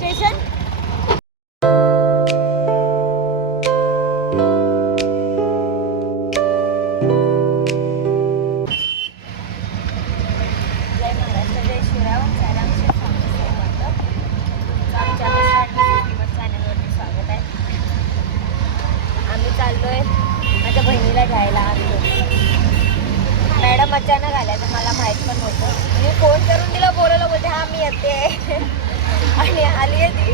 Station. जय महाराष्ट्र, जय शिवराम. सॅरामचे आमच्या चॅनलवरती स्वागत आहे. आम्ही चाललोय माझ्या बहिणीला घ्यायला. मॅडम अचानक आल्या तर मला माहीत पण नव्हतं. मी फोन करून तिला बोलवलं, बोलते हा मी येते आणि आली आहे ती.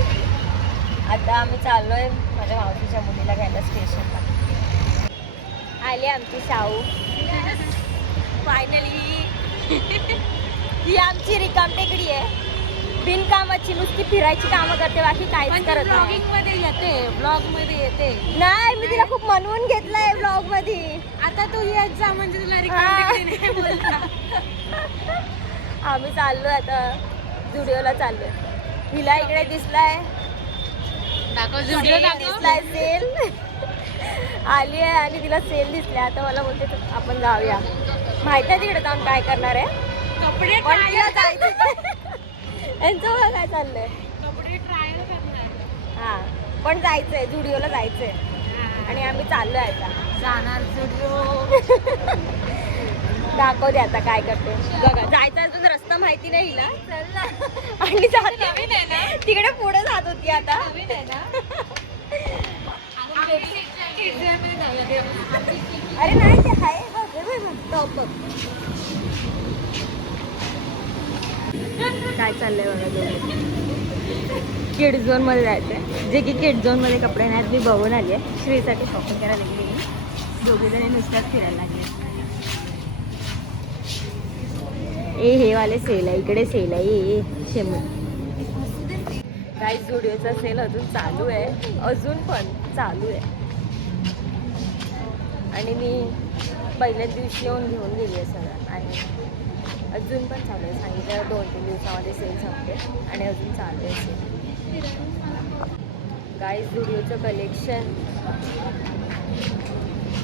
आता आम्ही चाललोय माझ्या मावशीच्या मुलीला घ्यायला स्टेशनला. आली आमची शाहू फायनली. ही आमची रिकाम टेकडी आहे, बिनकामाची, नुसती फिरायची कामं करते, बाकी काहीच करत नाही. ब्लॉग मध्ये येते. नाही, मी तिला खूप मनवून घेतलंय ब्लॉग मध्ये. आता तू येत जा म्हणजे तुला रिकाम बोलता. आम्ही चाललोय आता जुडिओला चाललोय. हिला इकडे दिसलाय दिसलाय सेल आली आहे आणि तिला सेल दिसले. आता मला बोलते आपण जाऊया. माहिती आहे तिकडे जाऊन काय करणार आहे, कपडे पण तिला जायचं. यांचं बघा काय चाललंय. कपडे ट्रायल करणार. हा, पण जायचंय, जुडिओला जायचंय आणि आम्ही चाललोय आता. जाणार जुडिओ. दाखवते आता काय करते. बघा, जायचं अजून रस्ता माहिती नाही हिला. चल ना. आणि जाते तिकडे पुढे जात होती आता. अरे नाही, ते आहे टॉप बघ. काय चाललंय बघा. किड झोन मध्ये जायचंय, जे की किड झोन मध्ये कपडे नाहीत. मी बघून आली आहे. श्रीसाठी शॉपिंग करायला लागली. दोघे जणी नुसत्याच फिरायला लागले. हे वाले सेल आहे, इकडे सेल आहे. ये शेमू काय. जुडिओचा सेल अजून चालू आहे, अजून पण चालू आहे. आणि मी पहिल्याच दिवशी येऊन घेऊन गेली आहे सगळं आणि अजून पण चालू आहे. सांगितलं 2-3 दिवसामध्ये सेल संपते आणि अजून चालू आहे सेल. काय जुडिओचं कलेक्शन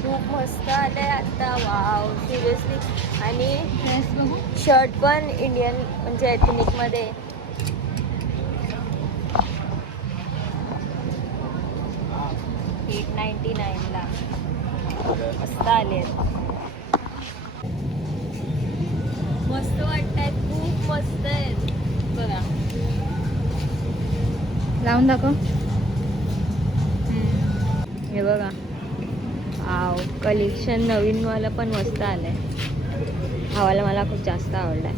खूप मस्त आलं आहे आता. Wow, seriously. आणि शर्ट पण इंडियन म्हणजे एथनिकमध्ये. $899 ला मस्त आले आहेत. मस्त वाटतायत, खूप मस्त आहेत. बघा, लावून दाखव. हे बघा. आव, कलेक्शन नवीनवाला पण मस्त आलंय. हवाला मला खूप जास्त आवडलाय.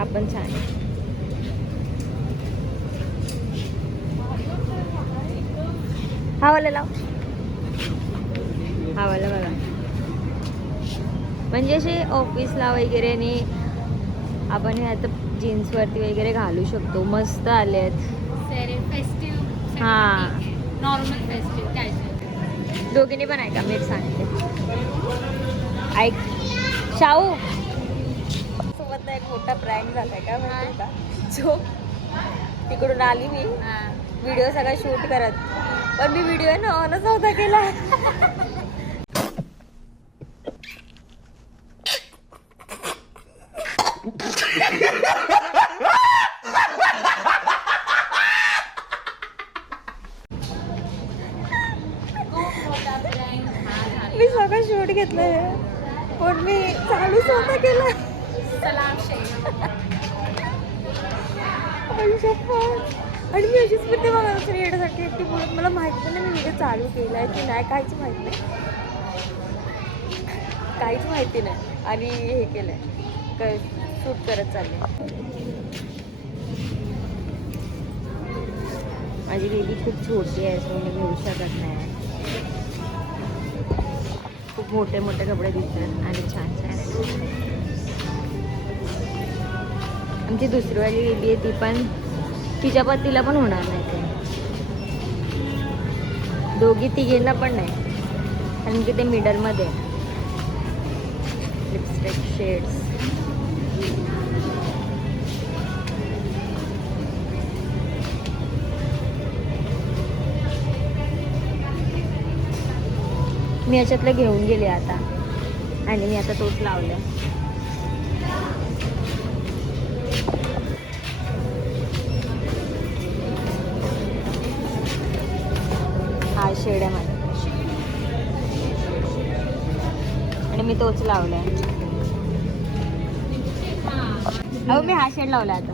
आपण छान आहे. हवाला लाव. हवाला बघा, म्हणजे असे ऑफिसला वगैरे आणि आपण हे आता जीन्सवरती वगैरे घालू शकतो. मस्त आले आहेत. फेस्टिव्ह. हां, नॉर्मल फेस्टिव्ह कॅज्युअल. दोघींनी पण ऐका, मी सांगते. ऐक शाहू, सोबत एक मोठा प्रँक झालाय का माहिती का. जो तिकडून आली मी व्हिडिओ सगळा शूट करत, पण मी व्हिडिओ ना ऑनच नव्हता केला. मी सगळं शूट घेतलंय पण मी चालू स्वतः केला. आणि मी अशीच फिरते बघा येण्यासाठी एकटी बोलत. मला माहित नाही मी व्हिडिओ चालू केलाय की नाही, काहीच माहित नाही, काहीच माहिती नाही. आणि हे केलंय, काय शूट करत चालले. माझी बेबी खूप छोटी आहे, सो मी घेऊ शकत नाही. खूप मोठे मोठे कपडे दिसतात आणि छान छान आहे. आमची दुसरीवाली बेबी आहे, ती पण तिच्या पतीला पण होणार नाही ते. दोघी तिघींना पण नाही, कारण की ते मिडलमध्ये लिपस्टिक शेड्स. मी याच्यातलं घेऊन गेले आता आणि मी आता तोच लावलं. लावलाय. अहो मी हा शेड लावला आता.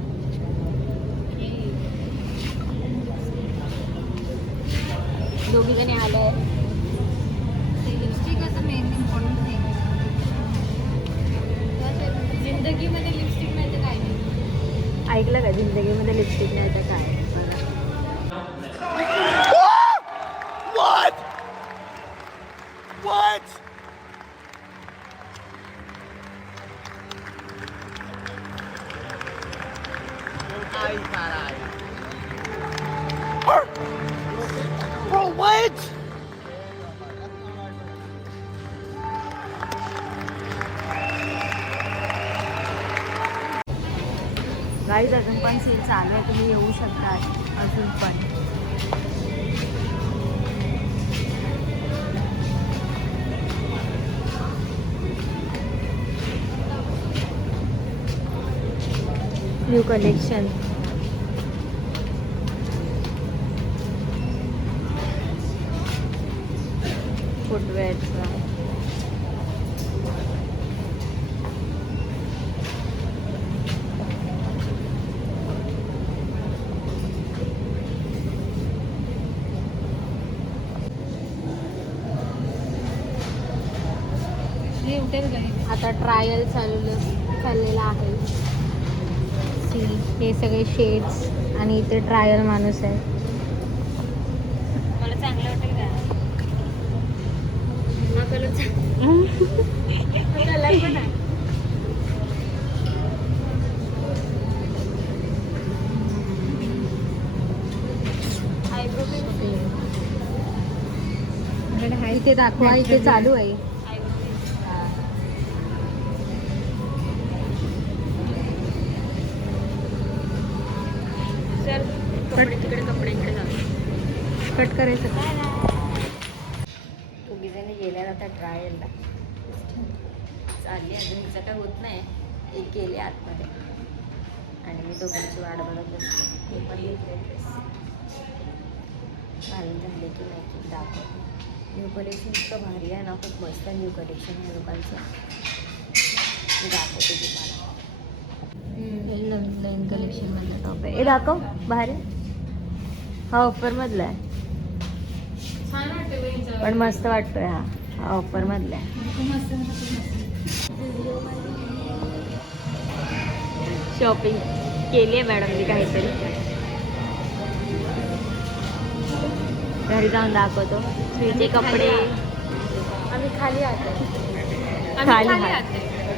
दोघी जणी आल्या. लिपस्टिक असं मेन इम्पॉर्टंट नाही. जिंदगीमध्ये लिपस्टिक नाही तर काही नाही. ऐकलं का, जिंदगीमध्ये लिपस्टिक नाही तर काय. Bro, what? गाईज अजून पण सेल चालू आहे, तुम्ही येऊ शकता अजून पण. New collection. फुटवेअरचं. आता ट्रायल चाललेला आहे. सी हे सगळे शेड्स आणि इथे ट्रायल माणूस आहे. मला चांगलं वाटेल का हा कलर? कलर पण आहे. इथे दाखवा, इथे चालू आहे. कपडे कट करायचं काय ना. दोघी जणी गेल्या आता ट्रायलला. चालली अजून हिचं काय होत नाही. एक गेले आतमध्ये आणि मी दोघांची वाट बघत बसते. मी पण घेतले ड्रेस घालून झाले की नाही की दाखवते. न्यू कलेक्शन इतकं भारी आहे ना, खूप मस्त न्यू कलेक्शन आहे लोकांचं. मी दाखवते तुम्हाला. हे नवीन कलेक्शन मधलं टॉप आहे. हे दाखव बाहेर. हा ऑफर मधला आहे पण मस्त वाटतोय. हा ऑफर मधला आहे. शॉपिंग केली आहे मॅडमनी काहीतरी. घरी जाऊन दाखवतो. स्त्रीचे कपडे आम्ही खाली खाली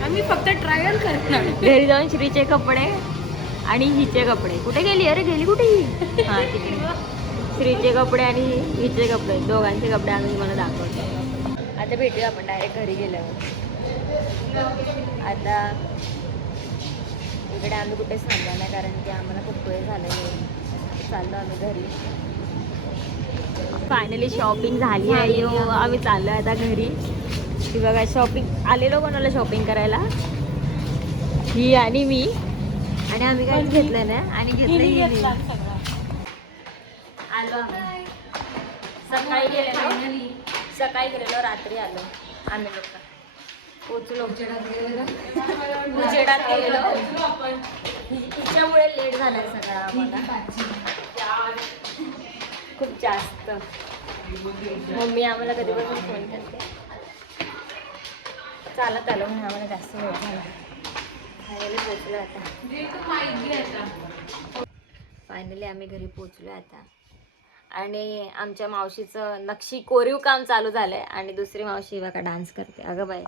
आम्ही फक्त ट्रायल करणार. घरी जाऊन श्रीचे कपडे आणि हिचे कपडे. कुठे गेली? अरे गेली कुठे ही? हा तिकडे. श्रीचे कपडे आणि हिचे कपडे, दोघांचे कपडे आम्ही तुम्हाला दाखवतो. आता भेटूया आपण डायरेक्ट घरी गेल्यावर. आता इकडे आम्ही कुठेच थांबलो नाही कारण की आम्हाला खूप वेळ झालेला. चाललो आम्ही घरी. फायनली शॉपिंग झाली आहे. आम्ही चाललो आता घरी. ती बघा शॉपिंग आलेलो कोणाला शॉपिंग करायला, ही आणि मी. आणि आम्ही काहीच घेतलं नाही आणि घेतलं आलो आम्ही. सकाळी गेलेलो रात्री आलो आम्ही लोक. पोचलो उजेडात गेलेलो. हिच्यामुळे लेट झालाय सगळा आम्हाला खूप जास्त. मम्मी आम्हाला कधीपासून फोन करते. चालत आलो म्हणून आम्हाला जास्त वेळ झाला. फायनली पोचलो आता. फायनली आम्ही घरी पोचलो आता. आणि आमच्या मावशीचं नक्षी कोरीव काम चालू झालंय आणि दुसरी मावशी बघा डान्स करते. अगं बाई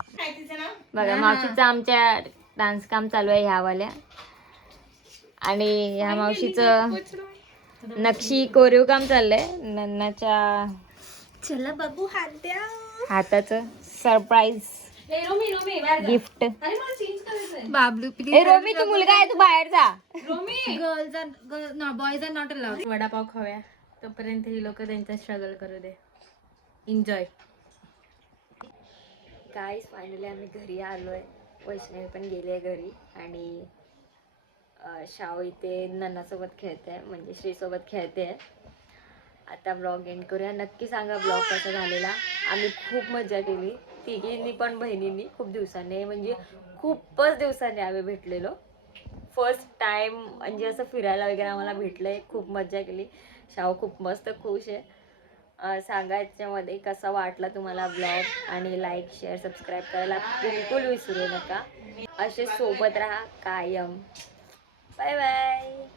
बघा, मावशीचं आमच्या डान्स काम चालू आहे ह्यावाल्या. आणि ह्या मावशीचं नक्षी कोरीव काम चाललंय. नन्नाच्या चला बाबू हात द्या. हाताचं सरप्राईज गिफ्ट. बाबलू रोमी तू मुलगा आहे, तू बाहेर जा. Boys are not allowed. Vada pav खाऊया तोपर्यंत ही लोक त्यांचा स्ट्रगल करू दे. एन्जॉय. गाईस फायनली आम्ही घरी आलोय. वैष्णवी पण गेली आहे घरी आणि शाव इथे नन्नासोबत खेळते, म्हणजे श्रीसोबत खेळते. आता ब्लॉग एंड करूया. नक्की सांगा ब्लॉग कसा झालेला. आम्ही खूप मजा केली तिघींनी पण, बहिणींनी. खूप दिवसांनी, म्हणजे खूपच दिवसांनी आम्ही भेटलेलो. फर्स्ट टाइम म्हणजे असं फिरायला वगैरे आम्हाला भेटलंय. खूप मजा केली. शाव खूप मस्त खुश आहे. सांगा याच्यामध्ये कसा वाटला तुम्हाला ब्लॉग, आणि लाईक शेअर सबस्क्राईब करायला बिलकुल विसरू नका. असे सोबत राहा कायम. Bye bye.